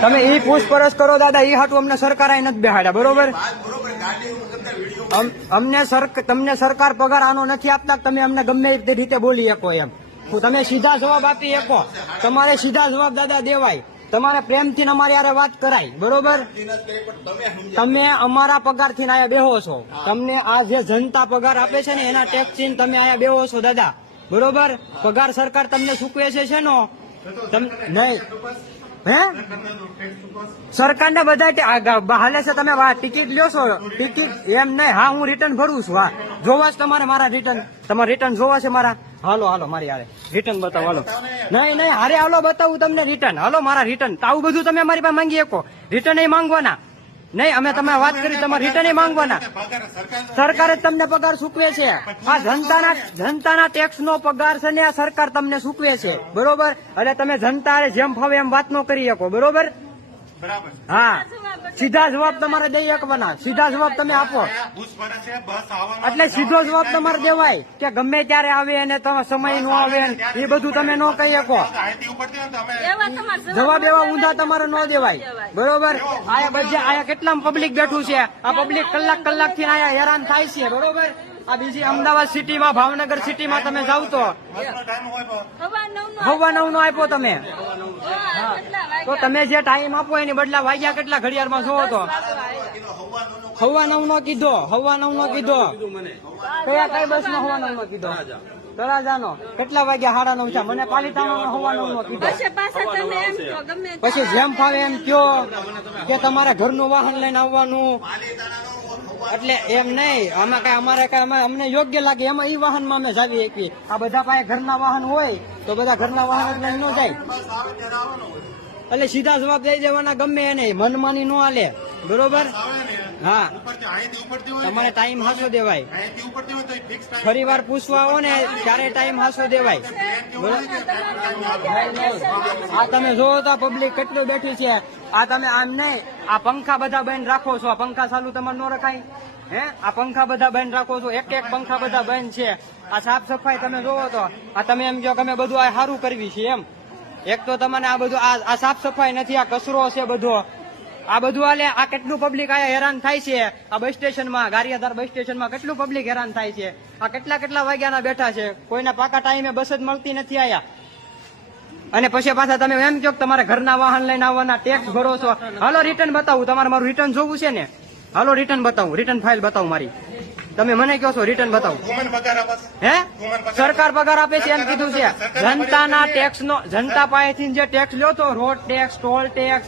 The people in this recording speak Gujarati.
તમે ઈ પૂછપરછ કરો, દાદા, ઈ હાટું અમને સરકાર અહીં નથી બેહાડ્યા, બરોબર? અમ- અમને તમને સરકાર પગાર આનો નથી આપતા, તમે અમને ગમે તે રીતે બોલી શકો એમ. તમે સીધા જવાબ આપી શકો. તમારે સીધા જવાબ દાદા દેવાય. તમારે પ્રેમથી અમારી હારે વાત કરાય, બરોબર? તમે અમારા પગારથી આયા બેહો છો. તમને આ જે જનતા પગાર આપે છે ને, એના ટેક્સથી તમે આયા બેહો છો, દાદા. બરોબર? પગાર સરકાર તમને ચૂકવે છે તમ- નહીં. હે? સરકારના બધા ટી- હાલે છે તમે ટિકિટ લ્યો ટિકિટ એમ નહીં. હા, હું રિટર્ન ભરું છું. હા. જોવા છે તમારે મારા રિટર્ન તમારે રિટર્ન જોવા છે મારા? હાલો હાલો, મારી હારે. રિટર્ન બતાવો, હાલો. નહીં નહીં, હારે હાલો, બતાવું તમને રિટર્ન હાલો, મારા રિટર્ન આવું બધું તમે મારી પાસે માંગી શકો. રિટર્ન એ માંગવાના. નહીં, અમે તમે વાત કરી, તમારે રિટર્ન માંગવાના. સરકારે તમને પગાર સૂકવે છે. આ જનતાના જનતાના ટેક્સ નો પગાર છે ને આ સરકાર તમને સૂકવે છે. બરોબર? એટલે તમે જનતા હારે જેમ ફાવે એમ વાત નો કરી શકો. બરાબર? હા. સીધા જવાબ તમારે દઈ શકવાના. સીધા જવાબ તમે આપો. એટલે સીધો જવાબ તમારે દેવાય કે ગમે ત્યારે આવે અને તમે સમય નો આવે એ બધું તમે ન કહી શકો. જવાબ એવા ઊંધા તમારે ન દેવાય. બરોબર? આયા બધા આયા કેટલા પબ્લિક બેઠું છે? આ પબ્લિક કલાક કલાકથી આયા હેરાન થાય છે. બરોબર? આ બીજી અમદાવાદ સિટીમાં ભાવનગર સિટીમાં તમે જાવ તો. હવા નવ નો આપ્યો તમે. તો તમે જે ટાઈમ આપો એની બદલા વાગ્યા કેટલા ઘડિયાળમાં જોવો તો? હવા નવ નો કીધો હવા નવ નો કીધો. કયા કઈ બસમાં હવા નવ નો કીધો તળાજાનો. કેટલા વાગ્યા સાડા નવ છે મને પાલિતાણા હવા નવ નો કીધો. પછી પાછા તમે એમ કહો ગમે તે પછી જેમ ફાવે એમ કયો કે તમારે ઘરનું વાહન લઈને આવવાનું. એટલે એમ નહીં. આમાં કઈ અમારે કઈ અમે અમને યોગ્ય લાગે. એમાં ઈ વાહનમાં અમે જાવી શકીએ આ બધા પાસે ઘરના વાહન હોય તો બધા ઘરના વાહન એટલે ન જાય. એટલે સીધા જવાબ દઈ દેવાના ગમે એને. મનમાની નો હાલે. બરોબર? હા. તમારે ટાઈમ હાસો દેવાય. ફરી વાર પૂછવા આવો ને ત્યારે ટાઈમ હાસો દેવાય. આ તમે જોવો તો પબ્લિક કેટલું બેઠી છે. આ તમે આમ નહીં આ પંખા બધા બંધ રાખો છો. આ પંખા ચાલુ તમારે ન રખાય. હે? આ પંખા બધા બંધ રાખો છો. એક એક પંખા બધા બંધ છે. આ સાફ સફાઈ તમે જોવો તો આ તમે એમ કહો કે અમે બધું આ સારું કરવી છે એમ. એક તો તમને આ બધું આ આ સાફ સફાઈ નથી આ કચરો છે બધો. આ બધું આલે આ કેટલું પબ્લિક આયા હેરાન થાય છે? આ બસ સ્ટેશનમાં ગારિયાધાર બસ સ્ટેશનમાં કેટલું પબ્લિક હેરાન થાય છે? આ કેટલા કેટલા વાગ્યાના બેઠા છે? કોઈના પાકા ટાઈમે બસ જ મળતી નથી આયા. અને પછી પાછા તમે એમ કહો કે તમારે ઘરના વાહન લઈને આવવાના ટેક્સ ભરો છો. હાલો રિટર્ન બતાવું. તમારે મારું રિટર્ન જોવું છે ને? હાલો રિટર્ન બતાવું. રિટર્ન ફાઇલ બતાવું મારી. તમે મને કહો છો રિટર્ન બતાવું. હે? સરકાર પગાર આપે છે એમ કીધું છે. જનતાના ટેક્સ નો જનતા પાસેથી જે ટેક્સ લ્યો તો રોડ ટેક્સ ટોલ ટેક્સ